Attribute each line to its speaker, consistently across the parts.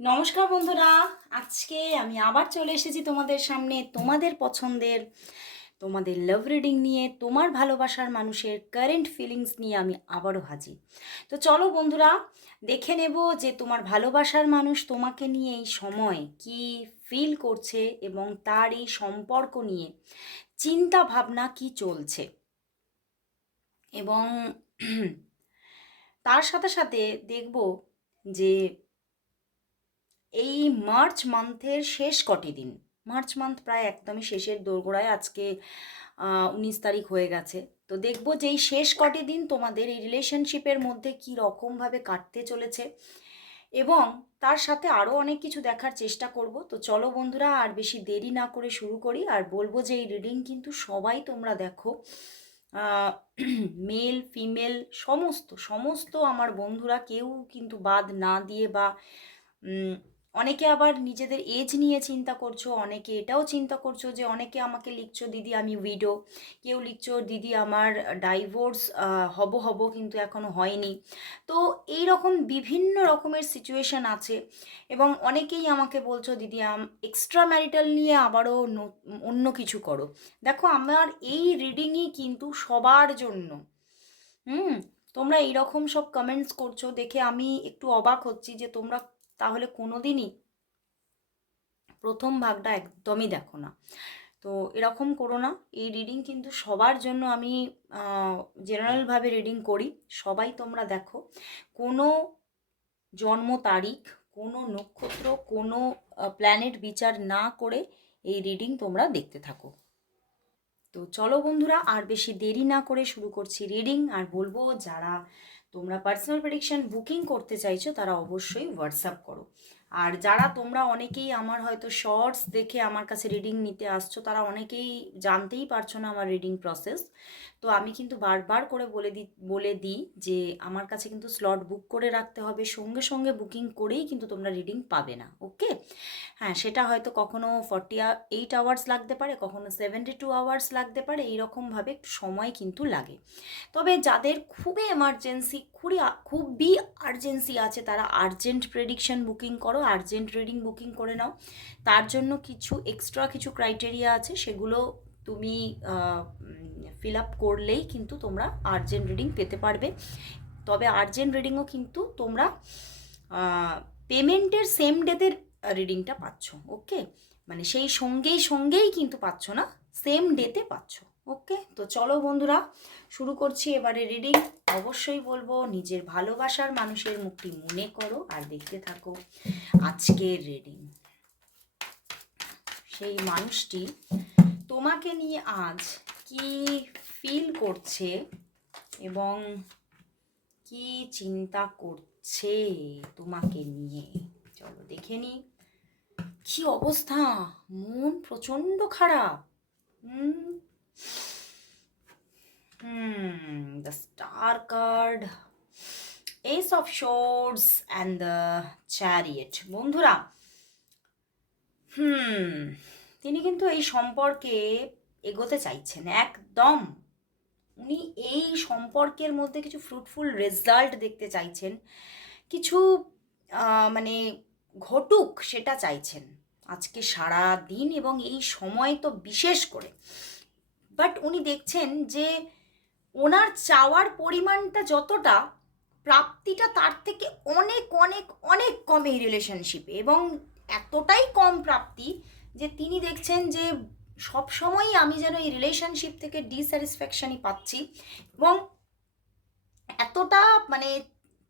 Speaker 1: নমস্কার বন্ধুরা, আজকে আমি আবার চলে এসেছি তোমাদের সামনে তোমাদের পছন্দের, তোমাদের লাভ রিডিং নিয়ে, তোমার ভালোবাসার মানুষের কারেন্ট ফিলিংস নিয়ে আমি আবারও হাজির। তো চলো বন্ধুরা, দেখে নেব যে তোমার ভালোবাসার মানুষ তোমাকে নিয়ে এই সময় কি ফিল করছে এবং তার এই সম্পর্ক নিয়ে চিন্তা ভাবনা কি চলছে। এবং তার সাথে সাথে দেখব যে এই মার্চ মান্থের শেষ কটি দিন। মার্চ মান্থ প্রায় একদমই শেষের দোরগোড়ায়। আজকে উনিশ তারিখ হয়ে গেছে। তো দেখব যে এই শেষ কটি দিন তোমাদের এই রিলেশনশিপের মধ্যে কী রকমভাবে কাটতে চলেছে এবং তার সাথে আরও অনেক কিছু দেখার চেষ্টা করব। তো চলো বন্ধুরা, আর বেশি দেরি না করে শুরু করি। আর বলব যে এই রিডিং কিন্তু সবাই তোমরা দেখো। মেল, ফিমেল, সমস্ত সমস্ত আমার বন্ধুরা কেউ কিন্তু বাদ না দিয়ে বা অনেকে আবার নিজেদের এজ নিয়ে চিন্তা করছ, অনেকে এটাও চিন্তা করছ যে অনেকে আমাকে লিখছো, দিদি, আমি উইডো কেউ লিখছো, দিদি, আমার ডাইভোর্স হব হব, কিন্তু এখনও হয়নি। তো এই রকম বিভিন্ন রকমের সিচুয়েশান আছে এবং অনেকেই আমাকে বলছো, দিদি, আম এক্সট্রা ম্যারিটাল নিয়ে আবারও অন্য কিছু করো। দেখো, আমার এই রিডিংই কিন্তু সবার জন্য। হুম, তোমরা এইরকম সব কমেন্টস করছ দেখে আমি একটু অবাক হচ্ছি যে তোমরা তাহলে কোনো দিনই প্রথম ভাগটা একদমই দেখো না। তো এরকম করো না, এই রিডিং কিন্তু সবার জন্য আমি জেনারেলভাবে রিডিং করি, সবাই তোমরা দেখো। কোনো জন্ম তারিখ, কোনো নক্ষত্র, কোনো প্ল্যানেট বিচার না করে এই রিডিং তোমরা দেখতে থাকো। তো চলো বন্ধুরা, আর বেশি দেরি না করে শুরু করছি রিডিং আর বলব, যারা তোমরা পার্সোনাল প্রেডিকশন বুকিং করতে চাইছো, তারা অবশ্যই হোয়াটসঅ্যাপ করো। আর যারা তোমরা অনেকেই আমার হয়তো শর্টস দেখে আমার কাছে রিডিং নিতে আসছো, তারা অনেকেই জানতেই পারছ না আমার রিডিং প্রসেস তো আমি কিন্তু বারবার করে বলে দি, বলে দিই যে আমার কাছে কিন্তু স্লট বুক করে রাখতে হবে, সঙ্গে সঙ্গে বুকিং করেই কিন্তু তোমরা রিডিং পাবে না ওকে হ্যাঁ সেটা হয়তো কখনো ফর্টি এইট আওয়ার্স লাগতে পারে, কখনো সেভেন্টি টু আওয়ার্স লাগতে পারে, এইরকমভাবে সময় কিন্তু লাগে। তবে যাদের খুবই এমার্জেন্সি খুবই খুবই আর্জেন্সি আছে। তারা আর্জেন্ট প্রেডিকশন বুকিং করো আর্জেন্ট রিডিং বুকিং করে নাও। তার জন্য কিছু এক্সট্রা কিছু ক্রাইটেরিয়া আছে, সেগুলো তুমি ফিল আপ করলেই কিন্তু তোমরা আর্জেন্ট রিডিং পেতে পারবে। তবে আর্জেন্ট রিডিংও কিন্তু তোমরা পেমেন্টের সেম ডেতের রিডিংটা পাচ্ছ ওকে মানে সেই সঙ্গেই সঙ্গেই কিন্তু পাচ্ছ না সেম ডেতে পাচ্ছ। ওকে তো চলো বন্ধুরা, শুরু করছি এবারে রিডিং অবশ্যই বলব, নিজের ভালোবাসার মানুষের মুখটি মনে করো আর দেখতে থাকো আজকের রিডিং সেই মানুষটি তোমাকে নিয়ে আজ কি ফিল করছে এবং কি চিন্তা করছে তোমাকে নিয়ে? চলো দেখে নি কি অবস্থা? মন প্রচণ্ড খারাপ। হুম the star card ace of swords and the chariot বন্ধুরা হুম তিনি কিন্তু এই সম্পর্কে এগোতে চাইছেন, একদম। উনি এই সম্পর্কের মধ্যে কিছু ফ্রুটফুল রেজাল্ট দেখতে চাইছেন, কিছু মানে ঘটুক সেটা চাইছেন। আজকে সারা দিন এবং এই সময় তো বিশেষ করে। বাট উনি দেখছেন যে ওনার চাওয়ার পরিমাণটা যতটা, প্রাপ্তিটা তার থেকে অনেক অনেক অনেক কম এই রিলেশনশিপে এবং এতটাই কম প্রাপ্তি যে তিনি দেখছেন যে সব সময়ই আমি যেন এই রিলেশনশিপ থেকে ডিস্যাটিসফ্যাকশনই পাচ্ছি। এবং এতটা মানে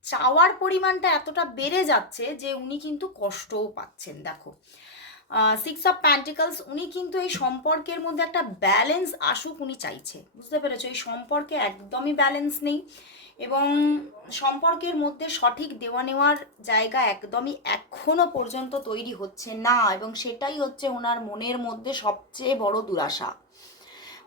Speaker 1: চাওয়ার পরিমাণটা এতটা বেড়ে যাচ্ছে যে উনি কিন্তু কষ্টও পাচ্ছেন, দেখো। সিক্স অফ প্যান্টিকলস উনি কিন্তু এই সম্পর্কের মধ্যে একটা ব্যালেন্স আসুক উনি চাইছে। বুঝতে পেরেছ? এই সম্পর্কে একদমই ব্যালেন্স নেই এবং সম্পর্কের মধ্যে সঠিক দেওয়া নেওয়ার জায়গা একদমই এখনও পর্যন্ত তৈরি হচ্ছে না এবং সেটাই হচ্ছে ওনার মনের মধ্যে সবচেয়ে বড় দুরাশা।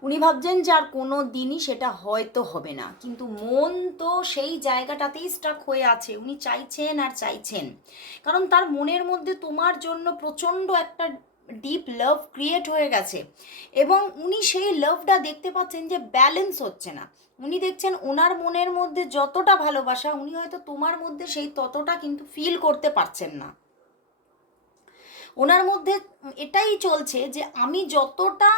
Speaker 1: উনি ভাবছেন যে আর কোনো দিনই সেটা হয়তো হবে না। কিন্তু মন তো সেই জায়গাটাতেই স্টাক হয়ে আছে। উনি চাইছেন আর চাইছেন। কারণ তার মনের মধ্যে তোমার জন্য প্রচণ্ড একটা ডিপ লাভ ক্রিয়েট হয়ে গেছে। এবং উনি সেই লাভটা দেখতে পাচ্ছেন যে ব্যালেন্স হচ্ছে না। উনি দেখছেন ওনার মনের মধ্যে যতটা ভালোবাসা, উনি হয়তো তোমার মধ্যে সেই ততটা কিন্তু ফিল করতে পারছেন না। ওনার মধ্যে এটাই চলছে যে আমি যতটা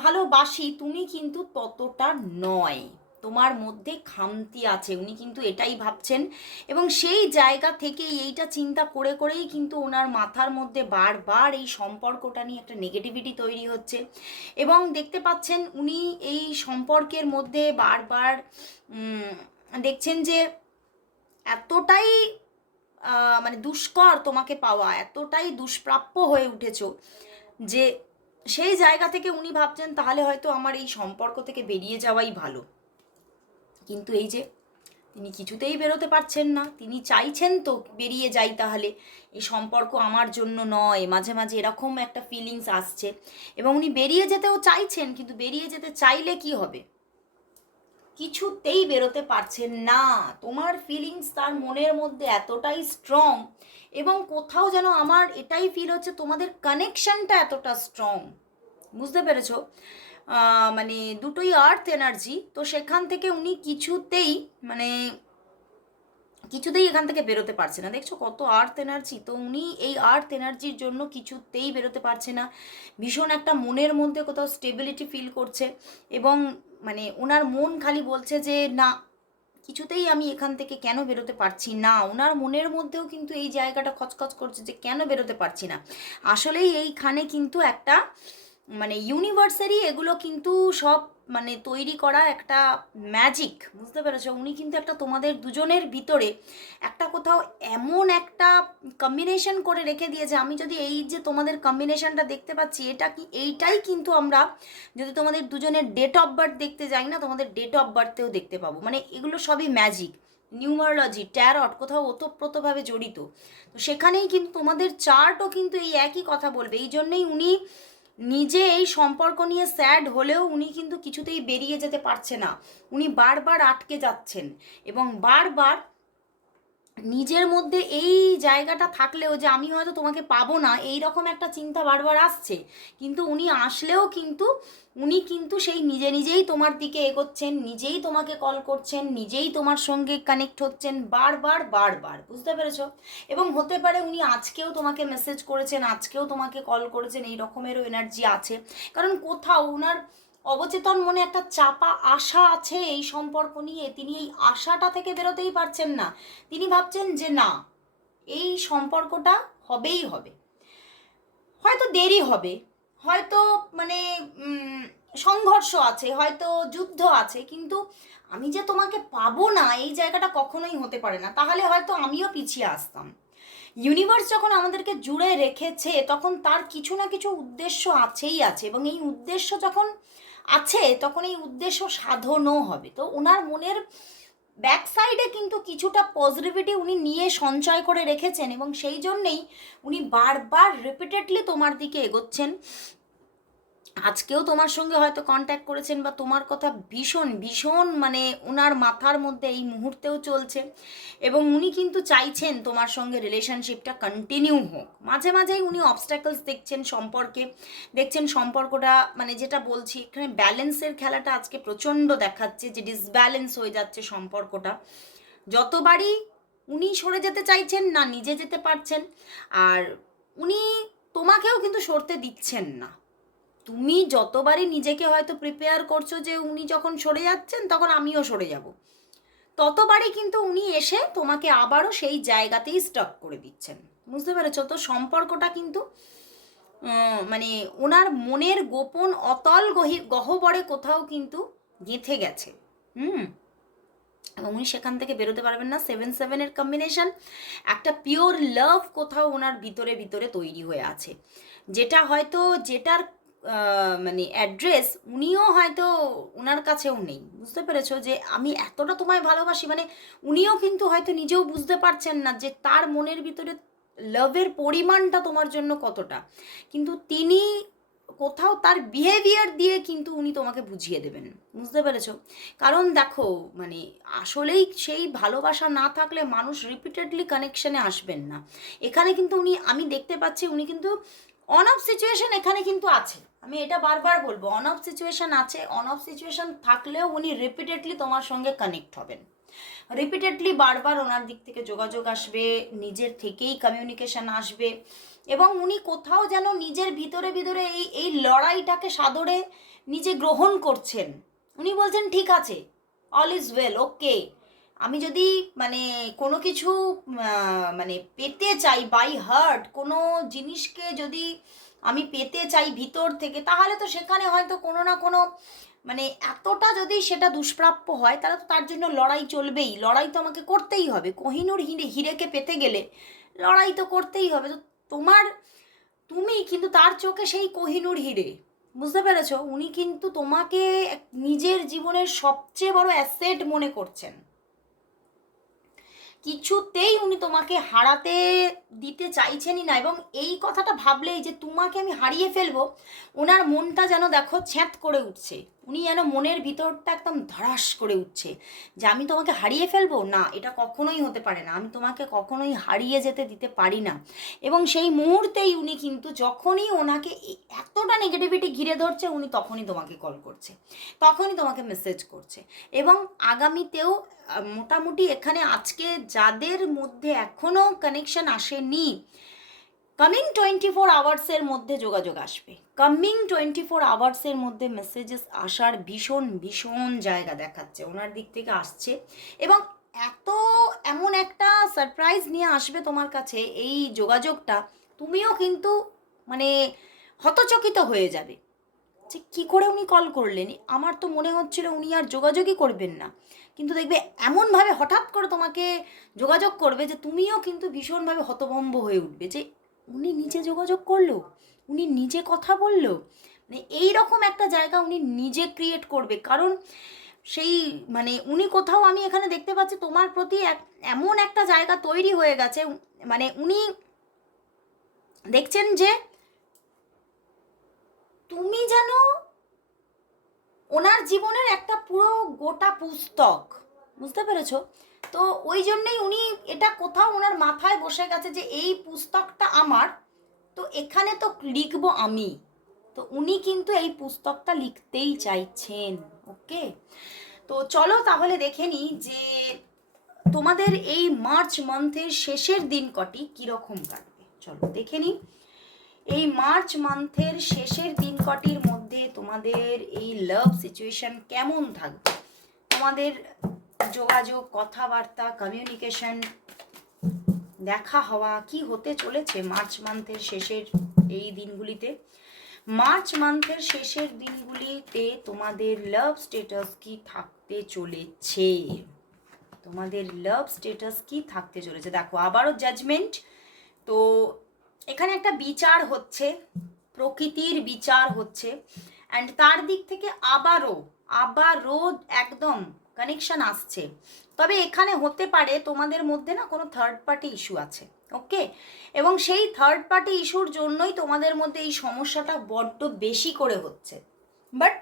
Speaker 1: ভালোবাসি, তুমি কিন্তু ততটা নয়। তোমার মধ্যে খামতি আছে, উনি কিন্তু এটাই ভাবছেন। এবং সেই জায়গা থেকে এইটা চিন্তা করে করেই কিন্তু ওনার মাথার মধ্যে বারবার এই সম্পর্কটা নিয়ে একটা নেগেটিভিটি তৈরি হচ্ছে। এবং দেখতে পাচ্ছেন উনি এই সম্পর্কের মধ্যে বারবার দেখছেন যে এতটাই মানে দুষ্কর তোমাকে পাওয়া, এতটাই দুষ্প্রাপ্য হয়ে উঠেছ যে সেই জায়গা থেকে উনি ভাবছেন, তাহলে হয়তো আমার এই সম্পর্ক থেকে বেরিয়ে যাওয়াই ভালো। কিন্তু এই যে তিনি কিছুতেই বেরোতে পারছেন না, তিনি চাইছেন তো বেরিয়ে যাই তাহলে। এই সম্পর্ক আমার জন্য নয়, মাঝে মাঝে এরকম একটা ফিলিংস আসছে। এবং উনি বেরিয়ে যেতেও চাইছেন, কিন্তু বেরিয়ে যেতে চাইলে কি হবে? কিছুতেই বেরোতে পারছেন না। তোমার ফিলিংস তার মনের মধ্যে এতটাই স্ট্রং এবং কোথাও যেন আমার এটাই ফিল হচ্ছে তোমাদের কানেকশনটা এতটা স্ট্রং বুঝতে পেরেছ? মানে দুটোই আর্থ এনার্জি তো সেখান থেকে উনি কিছুতেই মানে কিছুতেই এখান থেকে বেরোতে পারছে না। দেখছ কত আর্থ এনার্জি তো উনি এই আর্থ এনার্জির জন্য কিছুতেই বেরোতে পারছে না। ভীষণ একটা মনের মধ্যে কোথাও স্টেবিলিটি ফিল করছে এবং মানে ওনার মন খালি বলছে যে, না, কিছুতেই আমি এখান থেকে কেন বেরোতে পারছি না? ওনার মনের মধ্যেও কিন্তু এই জায়গাটা খচখচ করছে যে, কেন বেরোতে পারছি না? আসলেই এইখানে কিন্তু একটা মানে ইউনিভার্সারি এগুলো কিন্তু সব মানে তৈরি করা একটা ম্যাজিক বুঝতে পেরেছ? উনি কিন্তু একটা তোমাদের দুজনের ভিতরে একটা কোথাও এমন একটা কম্বিনেশন করে রেখে দিয়েছে আমি যদি এই যে তোমাদের কম্বিনেশনটা দেখতে পাচ্ছি, এটা কি, এইটাই কিন্তু আমরা যদি তোমাদের দুজনের ডেট অফ বার্থ দেখতে যাই না, তোমাদের ডেট অফ বার্থেও দেখতে পাবো। মানে এগুলো সবই ম্যাজিক নিউমারোলজি ট্যারট কোথাও ওতপ্রোতভাবে জড়িত। তো সেখানেই কিন্তু তোমাদের চার্টও কিন্তু এই একই কথা বলবে। এই জন্যই উনি নিজে এই সম্পর্ক নিয়ে স্যাড হলেও উনি কিন্তু কিছুতেই বেরিয়ে যেতে পারছে না। উনি বারবার আটকে যাচ্ছেন এবং বারবার নিজের মধ্যে এই জায়গাটা থাকলেও যে আমি হয়তো তোমাকে পাবো না এই রকম একটা চিন্তা বারবার আসছে। কিন্তু উনি আসলেও কিন্তু উনি কিন্তু সেই নিজে নিজেই তোমার দিকে এগোচ্ছেন, নিজেই তোমাকে কল করছেন, নিজেই তোমার সঙ্গে কানেক্ট হচ্ছেন বারবার বারবার, বুঝতে পেরেছ? এবং হতে পারে উনি আজকেও তোমাকে মেসেজ করেছেন, আজকেও তোমাকে কল করেছেন, এই রকমেরও এনার্জি আছে। কারণ কোথাও ওনার অবচেতন মনে একটা চাপা আশা আছে এই সম্পর্ক নিয়ে, তিনি এই আশাটা থেকে বেরোতেই পারছেন না। তিনি ভাবছেন যে না, এই সম্পর্কটা হবেই হবে। হয়তো দেরি হবে হয়তো মানে সংঘর্ষ আছে, হয়তো যুদ্ধ আছে, কিন্তু আমি যে তোমাকে পাবো না, এই জায়গাটা কখনোই হতে পারে না। তাহলে হয়তো আমিও পিছিয়ে আসতাম। ইউনিভার্স যখন আমাদেরকে জুড়ে রেখেছে, তখন তার কিছু না কিছু উদ্দেশ্য আছেই আছে, এবং এই উদ্দেশ্য যখন আছে, তখন এই উদ্দেশ্য সাধনও হবে। তো ওনার মনের ব্যাক সাইডে কিন্তু কিছুটা পজিটিভিটি উনি নিয়ে সঞ্চয় করে রেখেছেন এবং সেই জন্যেই উনি বারবার রিপিটেডলি তোমার দিকে এগোচ্ছেন। আজকেও তোমার সঙ্গে হয়তো কন্ট্যাক্ট করেছেন বা তোমার কথা ভীষণ ভীষণ মানে ওনার মাথার মধ্যে এই মুহূর্তেও চলছে। এবং উনি কিন্তু চাইছেন তোমার সঙ্গে রিলেশনশিপটা কন্টিনিউ হোক। মাঝে মাঝেই উনি অবস্ট্যাকলস দেখছেন সম্পর্কে। দেখছেন সম্পর্কটা মানে যেটা বলছি, এখানে ব্যালেন্সের খেলাটা আজকে প্রচণ্ড দেখাচ্ছে যে ডিসব্যালেন্স হয়ে যাচ্ছে সম্পর্কটা। যতবারই উনি সরে যেতে চাইছেন না, নিজে যেতে পারছেন, আর উনি তোমাকেও কিন্তু সরতে দিচ্ছেন না। তুমি যতবারই নিজেকে হয়তো প্রিপেয়ার করছ যে উনি যখন সরে যাচ্ছেন, তখন আমিও সরে যাব। ততবারই কিন্তু উনি এসে তোমাকে আবারও সেই জায়গাতেই স্টক করে দিচ্ছেন। বুঝতে পেরেছ তো? সম্পর্কটা কিন্তু মানে ওনার মনের গোপন অতল গহি, গহ্বরে কোথাও কিন্তু গেঁথে গেছে। হুম? এবং উনি সেখান থেকে বেরোতে পারবেন না। সেভেন সেভেনের কম্বিনেশন একটা পিওর লাভ কোথাও ওনার ভিতরে ভিতরে তৈরি হয়ে আছে। যেটা হয়তো, যেটার মানে অ্যাড্রেস উনিও হয়তো ওনার কাছেও নেই। বুঝতে পেরেছ? যে আমি এতটা তোমায় ভালোবাসি মানে উনিও কিন্তু হয়তো নিজেও বুঝতে পারছেন না যে তার মনের ভিতরে লাভের পরিমাণটা তোমার জন্য কতটা। কিন্তু তিনি কোথাও তার বিহেভিয়ার দিয়ে কিন্তু উনি তোমাকে বুঝিয়ে দেবেন। বুঝতে পেরেছ? কারণ দেখো মানে আসলেই সেই ভালোবাসা না থাকলে মানুষ রিপিটেডলি কানেকশানে আসবেন না। এখানে কিন্তু উনি, আমি দেখতে পাচ্ছি উনি কিন্তু অন অফ সিচুয়েশন এখানে কিন্তু আছে। আমি এটা বারবার বলব অন অফ সিচুয়েশন আছে অন অফ সিচুয়েশন থাকলেও উনি রিপিটেডলি তোমার সঙ্গে কানেক্ট হবেন। রিপিটেডলি বারবার ওনার দিক থেকে যোগাযোগ আসবে, নিজের থেকেই কমিউনিকেশন আসবে এবং উনি কোথাও যেন নিজের ভিতরে ভিতরে এই এই লড়াইটাকে সাদরে নিজে গ্রহণ করছেন। উনি বলছেন, ঠিক আছে অল ইজ ওয়েল ওকে আমি যদি মানে কোনো কিছু মানে পেতে চাই বাই হার্ট কোনো জিনিসকে যদি আমি পেতে চাই ভিতর থেকে, তাহলে তো সেখানে হয়তো কোনো না কোনো মানে এতটা যদি সেটা দুষ্প্রাপ্য হয়, তাহলে তো তার জন্য লড়াই চলবেই। লড়াই তো আমাকে করতেই হবে। কোহিনুর হিরে হিরেকে পেতে গেলে লড়াই তো করতেই হবে। তো তোমার, তুমি কিন্তু তার চোখে সেই কোহিনুর হিরে। বুঝতে পেরেছ? উনি কিন্তু তোমাকে নিজের জীবনের সবচেয়ে বড় অ্যাসেট মনে করছেন। কিছুতেই উনি তোমাকে হারাতে দিতে চাইছেনই না এবং এই কথাটা ভাবলেই যে তোমাকে আমি হারিয়ে ফেলব, ওনার মনটা যেন দেখো ছ্যাঁত করে উঠছে। উনি যেন মনের ভিতরটা একদম ধরাস করে উঠছে যে আমি তোমাকে হারিয়ে ফেলব? না, এটা কখনোই হতে পারে না। আমি তোমাকে কখনোই হারিয়ে যেতে দিতে পারি না। এবং সেই মুহূর্তেই উনি কিন্তু যখনই ওনাকে এতটা নেগেটিভিটি ঘিরে ধরছে, উনি তখনই তোমাকে কল করছে। তখনই তোমাকে মেসেজ করছে। এবং আগামীতেও মোটামুটি এখানে আজকে যাদের মধ্যে এখনও কানেকশন আসেনি কামিং টোয়েন্টি ফোর আওয়ার্সের মধ্যে যোগাযোগ আসবে। কামিং টোয়েন্টি ফোর আওয়ার্সের মধ্যে মেসেজেস আসার ভীষণ ভীষণ জায়গা দেখাচ্ছে। ওনার দিক থেকে আসছে। এবং এত, এমন একটা সারপ্রাইজ নিয়ে আসবে তোমার কাছে, এই যোগাযোগটা, তুমিও কিন্তু মানে হতচকিত হয়ে যাবে। যে কী করে উনি কল করলেন? আমার তো মনে হচ্ছিল উনি আর যোগাযোগই করবেন না। কিন্তু দেখবে এমনভাবে হঠাৎ করে তোমাকে যোগাযোগ করবে যে তুমিও কিন্তু ভীষণভাবে হতভম্ব হয়ে উঠবে যে উনি নিজে যোগাযোগ করল, উনি নিজে কথা বলল মানে এই রকম একটা জায়গা উনি নিজে ক্রিয়েট করবে। কারণ সেই মানে উনি কোথাও আমি এখানে দেখতে পাচ্ছি তোমার প্রতি এক, এমন একটা জায়গা তৈরি হয়ে গেছে মানে উনি দেখছেন যে তুমি যেন ওনার জীবনের একটা পুরো গোটা পুস্তক, বুঝতে পেরেছ? তো ওই জন্যেই উনি এটা কোথাও ওনার মাথায় বসে গেছে যে এই পুস্তকটা আমার, তো এখানে তো লিখব আমি। তো উনি কিন্তু এই পুস্তকটা লিখতেই চাইছেন, ওকে? তো চলো তাহলে দেখে নিই যে তোমাদের এই মার্চ মান্থের শেষের দিন কটি, কীরকম কাটবে? চলো দেখে নিই। এই মার্চ মান্থের শেষের দিন কটির মধ্যে তোমাদের এই লাভ সিচুয়েশন কেমন থাকবে? তোমাদের যোগাযোগ, কথাবার্তা কমিউনিকেশন দেখা হওয়া, কি হতে চলেছে মার্চ মান্থের শেষের এই দিনগুলিতে? মার্চ মান্থের শেষের দিনগুলিতে তোমাদের লাভ স্টেটাস কি থাকতে চলেছে? তোমাদের লাভ স্টেটাস কি থাকতে চলেছে? দেখো, আবারও জাজমেন্ট তো এখানে একটা বিচার হচ্ছে, প্রকৃতির বিচার হচ্ছে অ্যান্ড তার দিক থেকে আবারও আবারও একদম কানেকশন আসছে। তবে এখানে হতে পারে তোমাদের মধ্যে না কোনো থার্ড পার্টি ইস্যু আছে ওকে এবং সেই থার্ড পার্টি ইস্যুর জন্যই তোমাদের মধ্যে এই সমস্যাটা বড্ড বেশি করে হচ্ছে। বাট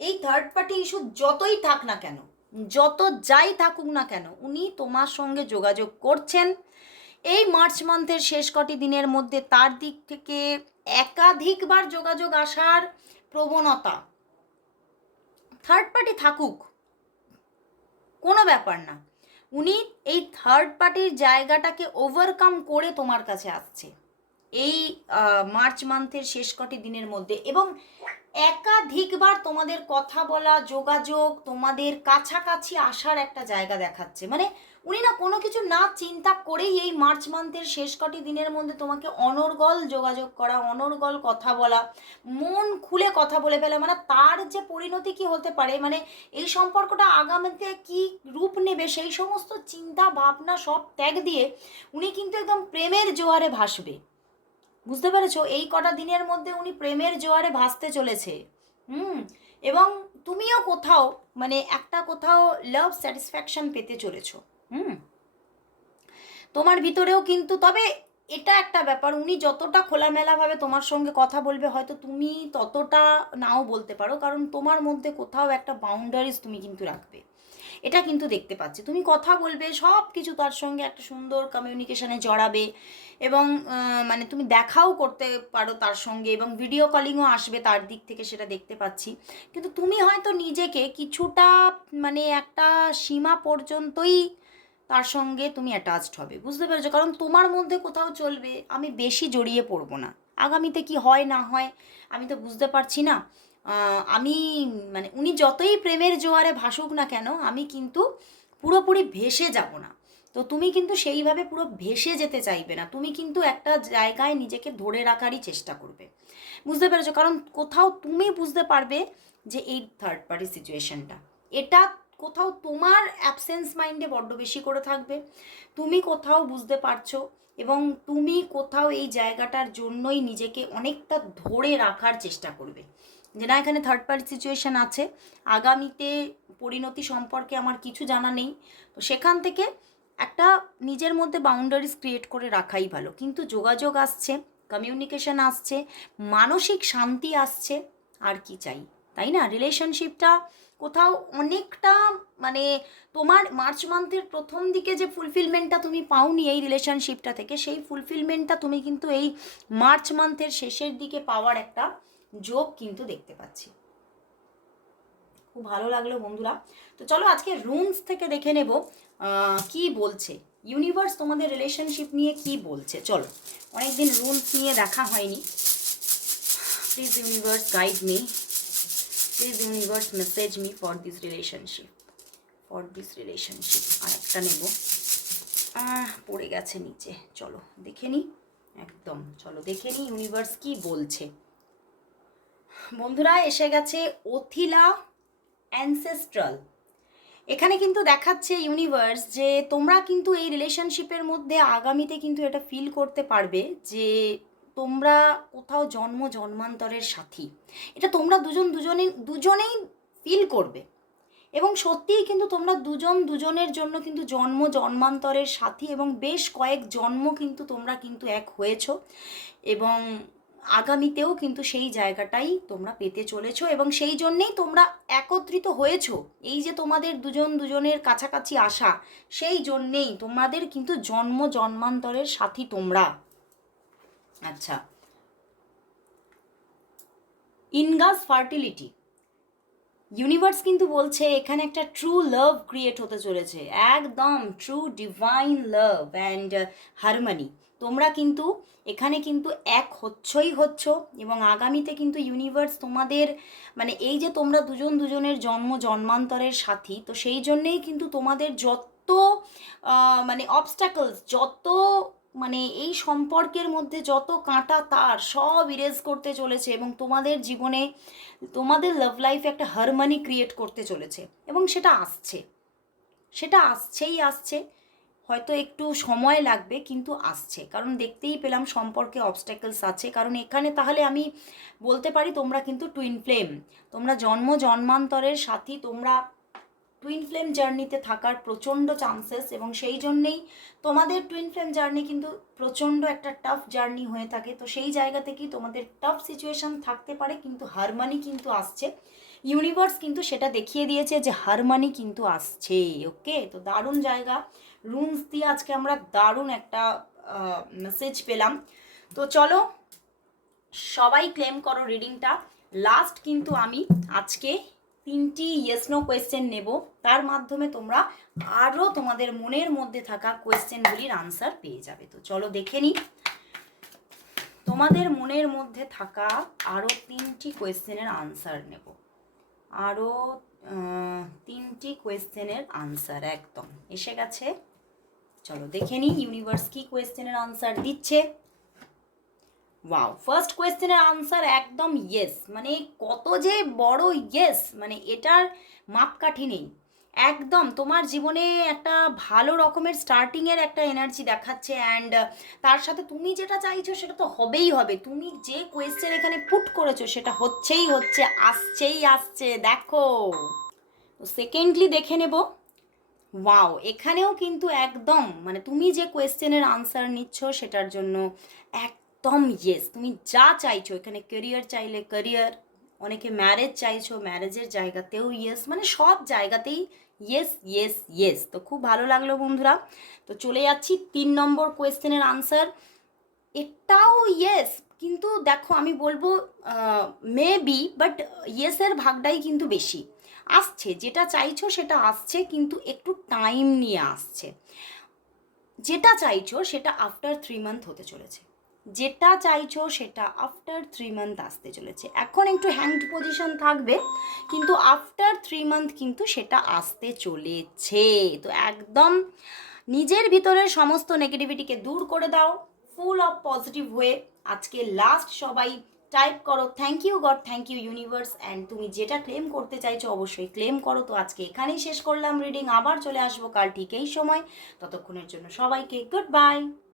Speaker 1: এই থার্ড পার্টি ইস্যু যতই থাক না কেন, যত যাই থাকুক না কেন, উনি তোমার সঙ্গে যোগাযোগ করছেন। এই মার্চ মান্থের শেষ কটি দিনের মধ্যে তার দিক থেকে একাধিকবার যোগাযোগ আসার প্রবণতা। থার্ড পার্টি থাকুক কোনো ব্যাপার না। উনি এই থার্ড পার্টির জায়গাটাকে ওভারকাম করে তোমার কাছে আসছে। এই মার্চ মান্থের শেষ কটি দিনের মধ্যে এবং একাধিকবার তোমাদের কথা বলা, যোগাযোগ, তোমাদের কাছাকাছি আসার একটা জায়গা দেখাচ্ছে। মানে উনি না কোনো কিছু না চিন্তা করেই এই মার্চ মান্থের শেষ কটি দিনের মধ্যে তোমাকে অনর্গল যোগাযোগ করা, অনর্গল কথা বলা, মন খুলে কথা বলে ফেলা মানে তার যে পরিণতি কি হতে পারে মানে এই সম্পর্কটা আগামীতে কি রূপ নেবে, সেই সমস্ত চিন্তা, ভাবনা সব ত্যাগ দিয়ে উনি কিন্তু একদম প্রেমের জোয়ারে ভাসবে। বুঝতে পেরেছ? এই কটা দিনের মধ্যে উনি প্রেমের জোয়ারে ভাসতে চলেছে। হুম? এবং তুমিও কোথাও মানে একটা কোথাও লাভ স্যাটিসফ্যাকশন পেতে চলেছো। তোমার ভিতরেও কিন্তু, তবে এটা একটা ব্যাপার, উনি যতটা খোলামেলাভাবে তোমার সঙ্গে কথা বলবে, হয়তো তুমি ততটা নাও বলতে পারো, কারণ তোমার মধ্যে কোথাও একটা বাউন্ডারিজ তুমি কিন্তু রাখবে। এটা কিন্তু দেখতে পাচ্ছি। তুমি কথা বলবে সব কিছু তার সঙ্গে একটা সুন্দর কমিউনিকেশানে জড়াবে এবং মানে তুমি দেখাও করতে পারো তার সঙ্গে এবং ভিডিও কলিংও আসবে তার দিক থেকে সেটা দেখতে পাচ্ছি। কিন্তু তুমি হয়তো নিজেকে কিছুটা মানে একটা সীমা পর্যন্তই তার সঙ্গে তুমি অ্যাটাচড হবে, বুঝতে পেরেছ? কারণ তোমার মধ্যে কোথাও চলবে, আমি বেশি জড়িয়ে পড়ব না। আগামীতে কি হয়, না হয়, আমি তো বুঝতে পারছি না। আমি মানে উনি যতই প্রেমের জোয়ারে ভাসুক না কেন, আমি কিন্তু পুরোপুরি ভেসে যাব না। তো তুমি কিন্তু সেইভাবে পুরো ভেসে যেতে চাইবে না। তুমি কিন্তু একটা জায়গায় নিজেকে ধরে রাখারই চেষ্টা করবে। বুঝতে পেরেছ? কারণ কোথাও তুমি বুঝতে পারবে যে এই থার্ড পার্টি সিচুয়েশনটা এটা কোথাও তোমার অ্যাবসেন্স মাইন্ডে বড্ড বেশি করে থাকবে। তুমি কোথাও বুঝতে পারছ এবং তুমি কোথাও এই জায়গাটার জন্যই নিজেকে অনেকটা ধরে রাখার চেষ্টা করবে। যে না, এখানে থার্ড পার্টি সিচুয়েশন আছে। আগামীতে পরিণতি সম্পর্কে আমার কিছু জানা নেই। তো সেখান থেকে একটা নিজের মধ্যে বাউন্ডারিজ ক্রিয়েট করে রাখাই ভালো। কিন্তু যোগাযোগ আসছে কমিউনিকেশন আসছে, মানসিক শান্তি আসছে, আর কি চাই? তাই না? রিলেশনশিপটা কোথাও অনেকটা মানে তোমার মার্চ মান্থের প্রথম দিকে যে ফুলফিলমেন্টটা তুমি পাওনি এই রিলেশনশিপটা থেকে, সেই ফুলফিলমেন্টটা তুমি কিন্তু এই মার্চ মান্থের শেষের দিকে পাওয়ার একটা যোগ কিন্তু দেখতে পাচ্ছি। খুব ভালো লাগল বন্ধুরা। তো চলো আজকে রুমস থেকে দেখে নেব কি বলছে? ইউনিভার্স তোমাদের রিলেশনশিপ নিয়ে কি বলছে? চলো, অনেকদিন রুলস নিয়ে দেখা হয়নি। Please universe guide me please universe message me for this relationship for this relationship আর একটা নেব পড়ে গেছে নিচে। চলো, দেখে নিই একদম, চলো, দেখে নিই ইউনিভার্স কি বলছে। বন্ধুরা, এসে গেছে অথিলা অ্যানসেস্ট্রাল এখানে কিন্তু দেখাচ্ছে ইউনিভার্স যে তোমরা কিন্তু এই রিলেশনশিপের মধ্যে আগামীতে কিন্তু এটা ফিল করতে পারবে যে তোমরা কোথাও জন্ম, জন্মান্তরের সাথী। এটা তোমরা দুজন দুজনে দুজনেই ফিল করবে। এবং সত্যিই কিন্তু তোমরা দুজন, দুজনের জন্য কিন্তু জন্ম, জন্মান্তরের সাথী এবং বেশ কয়েক জন্ম কিন্তু তোমরা কিন্তু এক হয়েছো। এবং আগামীতেও কিন্তু সেই জায়গাটাই তোমরা পেতে চলেছো এবং সেই জন্যেই তোমরা একত্রিত হয়েছো। এই যে তোমাদের দুজন, দুজনের কাছাকাছি আসা, সেই জন্যেই তোমাদের কিন্তু জন্ম, জন্মান্তরের সাথী তোমরা। আচ্ছা। ইনগাস ফার্টিলিটি। ইউনিভার্স কিন্তু বলছে এখানে একটা ট্রু লাভ ক্রিয়েট হতে চলেছে। একদম true divine love and harmony তোমরা কিন্তু এখানে কিন্তু এক হচ্ছই হচ্ছ এবং আগামীতে কিন্তু ইউনিভার্স তোমাদের মানে এই যে তোমরা দুজন দুজনের জন্ম, জন্মান্তরের সাথী, তো সেই জন্যেই কিন্তু তোমাদের যত মানে অবস্টাকলস যত মানে এই সম্পর্কের মধ্যে যত কাঁটা তার সব ইরেজ করতে চলেছে এবং তোমাদের জীবনে, তোমাদের লাভ লাইফে একটা হারমানি ক্রিয়েট করতে চলেছে এবং সেটা আসছে। সেটা আসছেই আসছে। হয়তো একটু সময় লাগবে, কিন্তু আসছে। কারণ দেখতেই পেলাম সম্পর্কে অবস্ট্যাকলস আছে। কারণ এখানে তাহলে আমি বলতে পারি তোমরা কিন্তু টুইন ফ্লেম তোমরা জন্ম, জন্মান্তরের সাথী, তোমরা টুইন ফ্লেম জার্নিতে থাকার প্রচণ্ড চান্সেস এবং সেই জন্যেই তোমাদের টুইন ফ্লেম জার্নি কিন্তু প্রচণ্ড একটা টাফ জার্নি হয়ে থাকে। তো সেই জায়গা থেকেই তোমাদের টাফ সিচুয়েশন থাকতে পারে, কিন্তু হারমানি কিন্তু আসছে। ইউনিভার্স কিন্তু সেটা দেখিয়ে দিয়েছে যে হারমানি কিন্তু আসছে ওকে তো দারুণ জায়গা। রুমস দিয়ে আজকে আমরা দারুণ একটা মেসেজ পেলাম। তো চলো, সবাই ক্লেম করো রিডিংটা লাস্ট কিন্তু আমি আজকে তিনটি ইয়েস নো কোয়েশ্চেন নেব। তার মাধ্যমে তোমরা আরও তোমাদের মনের মধ্যে থাকা কোয়েশ্চেনগুলির আনসার পেয়ে যাবে। তো চলো দেখে নিই তোমাদের মনের মধ্যে থাকা আরও তিনটি কোয়েশ্চেনের আনসার নেব। আরও তিনটি কোয়েশ্চেনের আনসার একদম। এসে গেছে। চলো দেখে নিই ইউনিভার্স কি কোয়েশ্চেনের আনসার দিচ্ছে? ওয়াও ফার্স্ট কোয়েশ্চেনের আনসার একদম ইয়েস মানে কত যে বড় ইয়েস মানে এটার মাপকাঠি নেই। একদম তোমার জীবনে একটা ভালো রকমের স্টার্টিংয়ের একটা এনার্জি দেখাচ্ছে অ্যান্ড তার সাথে তুমি যেটা চাইছো সেটা তো হবেই হবে। তুমি যে কোয়েশ্চেন এখানে পুট করেছ সেটা হচ্ছেই হচ্ছে, আসছেই আসছে, দেখো। সেকেন্ডলি দেখে নেব। ওয়াও এখানেও কিন্তু একদম মানে তুমি যে কোয়েশ্চেনের আনসার নিচ্ছ সেটার জন্য একদম ইয়েস তুমি যা চাইছো, এখানে কেরিয়ার চাইলে কেরিয়ার অনেকে ম্যারেজ চাইছো ম্যারেজের জায়গাতেও ইয়েস মানে সব জায়গাতেই ইয়েস ইয়েস ইয়েস তো খুব ভালো লাগল বন্ধুরা। তো চলে যাচ্ছি তিন নম্বর কোয়েশ্চেনের আনসার এটাও ইয়েস কিন্তু দেখো আমি বলব মে বি বাট ইয়েসের ভাগটাই কিন্তু বেশি। আসছে, যেটা চাইছো সেটা আসছে, কিন্তু একটু টাইম নিয়ে আসছে। যেটা চাইছো সেটা আফটার থ্রি মান্থ হতে চলেছে। যেটা চাইছো সেটা আফটার থ্রি মান্থ আসতে চলেছে। এখন একটু হ্যাংড পজিশন থাকবে, কিন্তু আফটার থ্রি মান্থ কিন্তু সেটা আসতে চলেছে। তো একদম নিজের ভিতরের সমস্ত নেগেটিভিটিকে দূর করে দাও ফুল অফ পজিটিভ হয়ে আজকে লাস্ট সবাই টাইপ করো thank you God thank you universe and তুমি যেটা ক্লেম করতে চাইছো অবশ্যই ক্লেম করো। তো আজকে এখানেই শেষ করলাম রিডিং আবার চলে আসব কাল ঠিক এই সময়। ততক্ষণের জন্য সবাইকে গুড বাই